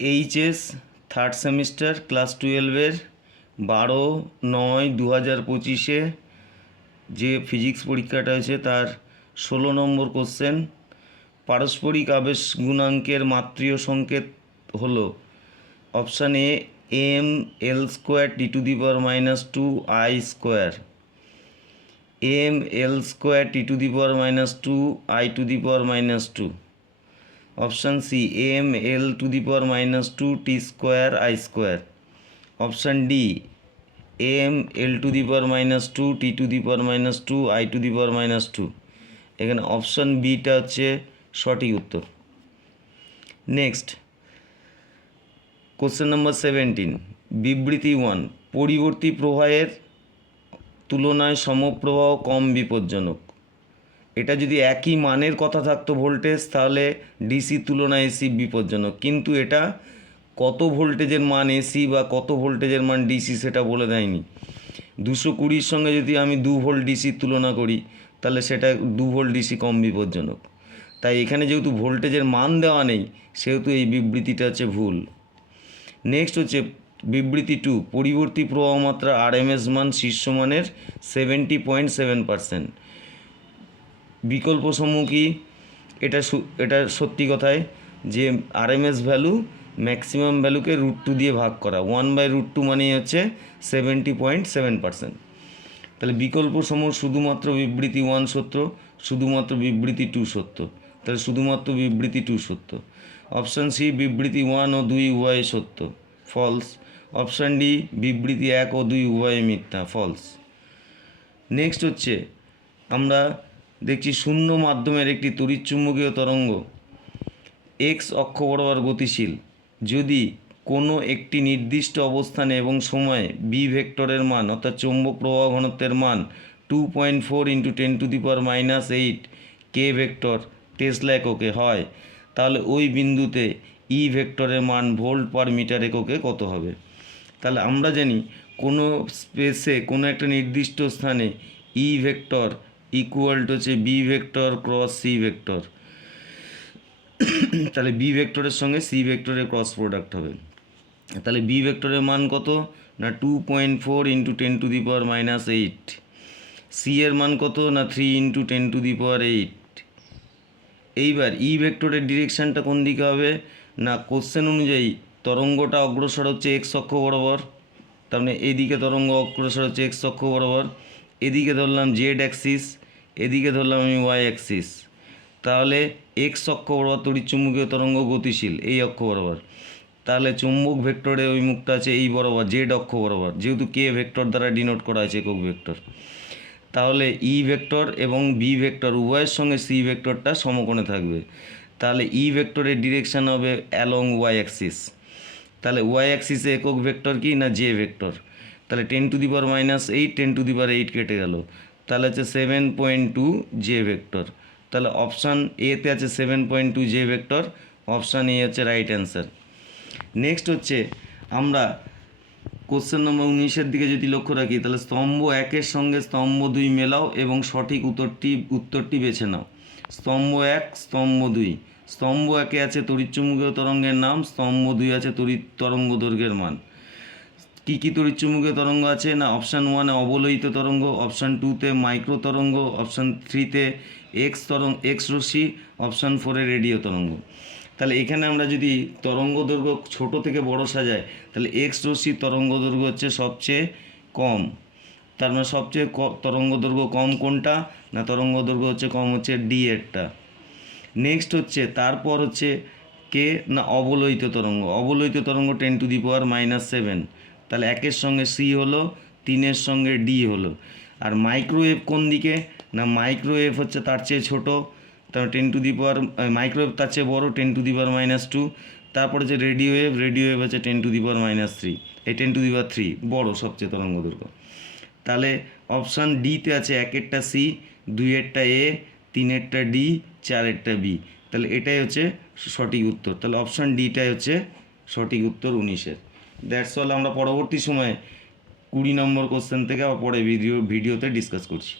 HS third semester class 12-এর 12/9/2025-এ যে physics পরীক্ষাটা হয়েছে তার 16 নম্বর কোশ্চেন। পারস্পরিক আবেশ গুণাঙ্কের মাত্রীয় সংকেত হলো option A M L square T to the power -2 I square, M L square T to the power -2 I to the power -2, option C M L to the power -2 T square I square, option D M L to the power -2 T to the power -2 I to the power -2। এখানে option beta হচ্ছে সঠিক উত্তর। Next question number 17, বিবৃতি 1, পরিবর্তী প্রবাহের তুলনায় সমপ্রবাহ কম বিপজ্জনক। এটা যদি একই মানের কথা থাকতো ভোল্টেজ তাহলে ডিসি তুলনায় এসি বিপজ্জনক, কিন্তু এটা কত ভোল্টেজের মান এসি বা কত ভোল্টেজের মান ডিসি সেটা বলে দেয়নি। 220-র সঙ্গে যদি আমি 2 ভোল্ট ডিসির তুলনা করি তাহলে সেটা 2 ভোল্ট ডিসি কম বিপজ্জনক। তাই এখানে যেহেতু ভোল্টেজের মান দেওয়া নেই সেহেতু এই বিবৃতিটা হচ্ছে ভুল। নেক্সট হচ্ছে বিবৃতি 2, পরিবর্তী প্রবাহ মাত্রা আরএমএস মান শীর্ষমানের 70.7%। বিকল্প সমূহ কি? এটা সত্যি কথায় যে আরএমএস ভ্যালু ম্যাক্সিমাম ভ্যালুকে √2 দিয়ে ভাগ করা, 1/√2 মানেই হচ্ছে 70.7%। তাহলে বিকল্প সমূহ শুধুমাত্র বিবৃতি 1 সত্য, শুধুমাত্র বিবৃতি 2 সত্য। তাহলে শুধুমাত্র বিবৃতি 2 সত্য। অপশান সি বিবৃতি 1 ও 2 উভয় সত্য, ফলস। অপশান ডি বিবৃতি 1 ও 2 উভয় মিথ্যা, ফলস। নেক্সট হচ্ছে আমরা দেখছি শূন্য মাধ্যমের একটি তড়িৎচুম্বকীয় তরঙ্গ এক্স অক্ষ বরাবর গতিশীল যদি কোনো একটি নির্দিষ্ট অবস্থানে এবং সময়ে বি ভেক্টরের মান অর্থাৎ চৌম্বক প্রবাহ ঘনত্বের মান 2.4 × 10⁻⁸ কে ভেক্টর টেসলা এককে হয়, তাহলে ওই বিন্দুতে ই ভেক্টরের মান ভোল্ট পার মিটার এককে কত হবে? তাহলে আমরা জানি কোনো স্পেসে কোনো একটা নির্দিষ্ট স্থানে ই ভেক্টর ইকুয়াল টু হচ্ছে B vector cross C vector. তাহলে বি ভেক্টরের সঙ্গে সি ভেক্টরের ক্রস প্রোডাক্ট হবে। তাহলে বি ভেক্টরের মান কত না 2.4 × 10⁻⁸। সি এর মান কত না 3 × 10⁸। এইবার ই ভেক্টরের ডিরেকশানটা কোন দিকে হবে না কোশ্চেন অনুযায়ী তরঙ্গটা অগ্রসর হচ্ছে এক্স অক্ষ বরাবর, তার মানে এদিকে তরঙ্গ অগ্রসর হচ্ছে এক্স অক্ষ বরাবর, এদিকে ধরলাম জেড অ্যাক্সিস, এদিকে ধরলাম আমি ওয়াই অ্যাক্সিস। তাহলে এক্স অক্ষ বরাবর তড়িৎচুম্বকীয় তরঙ্গ গতিশীল এই অক্ষ বরাবর, তাহলে চুম্বক ভেক্টরে ওই মুখটা আছে এই বরাবর জেড অক্ষ বরাবর, যেহেতু কে ভেক্টর দ্বারা ডিনোট করা আছে একক ভেক্টর। তাহলে ই ভেক্টর এবং বি ভেক্টর উভয়ের সঙ্গে সি ভেক্টরটা সমকোণে থাকবে। তাহলে ই ভেক্টরের ডিরেকশান হবে অ্যালং ওয়াই অ্যাক্সিস। তাহলে ওয়াই অ্যাক্সিসে একক ভেক্টর কি না জে ভেক্টর। তাহলে 10⁻⁸ 10⁻8 কেটে গেল, তাহলে হচ্ছে 7.2 জে ভেক্টর। তাহলে অপশান এতে আছে 7.2 জে ভেক্টর, অপশান এ হচ্ছে রাইট অ্যান্সার। নেক্সট হচ্ছে আমরা কোশ্চেন নম্বর 19-এর দিকে যদি লক্ষ্য রাখি তাহলে স্তম্ভ 1-এর সঙ্গে স্তম্ভ 2 মেলাও এবং সঠিক উত্তরটি বেছে নাও। স্তম্ভ 1 স্তম্ভ 2, স্তম্ভ 1-এ আছে তড়িৎচুম্বকীয় তরঙ্গের নাম, স্তম্ভ 2 আছে তরঙ্গ দৈর্ঘ্যের মান। কী কী তড়িৎচুম্বকীয় তরঙ্গ আছে না অপশান 1-এ অবলোহিত তরঙ্গ, অপশান 2-তে মাইক্রো তরঙ্গ, অপশান 3-তে এক্স রশ্মি, অপশান 4-এ রেডিও তরঙ্গ। তাহলে এখানে আমরা যদি তরঙ্গ দৈর্ঘ্য ছোট থেকে বড় সাজাই তাহলে এক্স রশ্মির তরঙ্গ দৈর্ঘ্য হচ্ছে সবচেয়ে কম। তার মানে সবচেয়ে তরঙ্গ দৈর্ঘ্য কম কোনটা না তরঙ্গ দৈর্ঘ্য হচ্ছে কম হচ্ছে ডি এরটা। নেক্সট হচ্ছে তারপর হচ্ছে কে না অবলোহিত তরঙ্গ, অবলোহিত তরঙ্গ 10⁻⁷। তাহলে 1-এর সঙ্গে সি হলো, 3-এর সঙ্গে ডি হলো। আর মাইক্রোওয়েভ কোন দিকে না মাইক্রোওয়েভ হচ্ছে তার চেয়ে ছোটো, তারপর মাইক্রোওয়েভ তার চেয়ে বড়ো 10⁻²। তারপরে যে রেডিও ওয়েভ হচ্ছে 10⁻³ এই 10³ বড়ো সবচেয়ে তরঙ্গ দৈর্ঘ্য। তাহলে অপশান ডিতে আছে 1-এরটা সি, 2-এরটা এ, 3-এরটা ডি, 4-এরটা বি। তাহলে এটাই হচ্ছে সঠিক উত্তর। তাহলে অপশান ডিটাই হচ্ছে সঠিক উত্তর 19-এর। That's all. আমরা পরবর্তী সময়ে 20 নম্বর কোশ্চেন থেকে আবার পরে ভিডিওতে ডিসকাস করছি।